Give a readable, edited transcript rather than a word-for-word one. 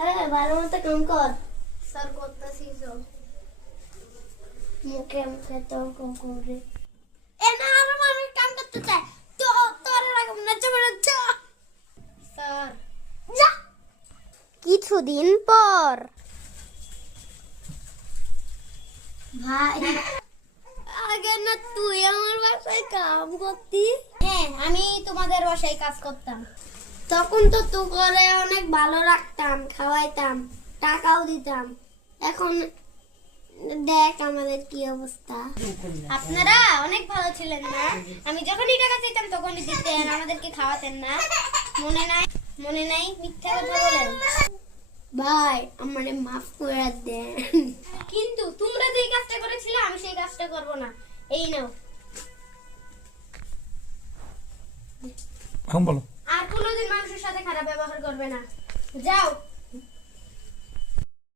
হ্যাঁ ভালো মতো কাম কর। স্যার করতেছি তো। মুখে মুখে তর্ক করে। এ না আরো আমি কাম করতে চাই তো তোর রাখব না চলে যা স্যার যা। কিছুদিন পর ভাই আগে না তুই আমার বাসায় কাম করতি। হ্যাঁ আমি তোমাদের বাসায় কাজ করতাম। তখন তো তোকে অনেক ভালো রাখতাম, খাওয়াইতাম, টাকাও দিতাম। এখন দেখ আমাদের কি অবস্থা। আপনারা অনেক ভালো ছিলেন না? আমি যখনই টাকা চাইতাম তখনই দিতেন, আমাদেরকে খাওয়াতেন না। মনে নাই? মনে নাই? মিথ্যা কথা বলেন। ভাই আমারে মাফ করে দেন। কিন্তু তোমরা যেই কাজটা করেছিলে আমি সেই কাজটা করব না। এই নাও। এখন বলো। আর কোনোদিন মানুষের সাথে খারাপ ব্যবহার করবে না। যাও।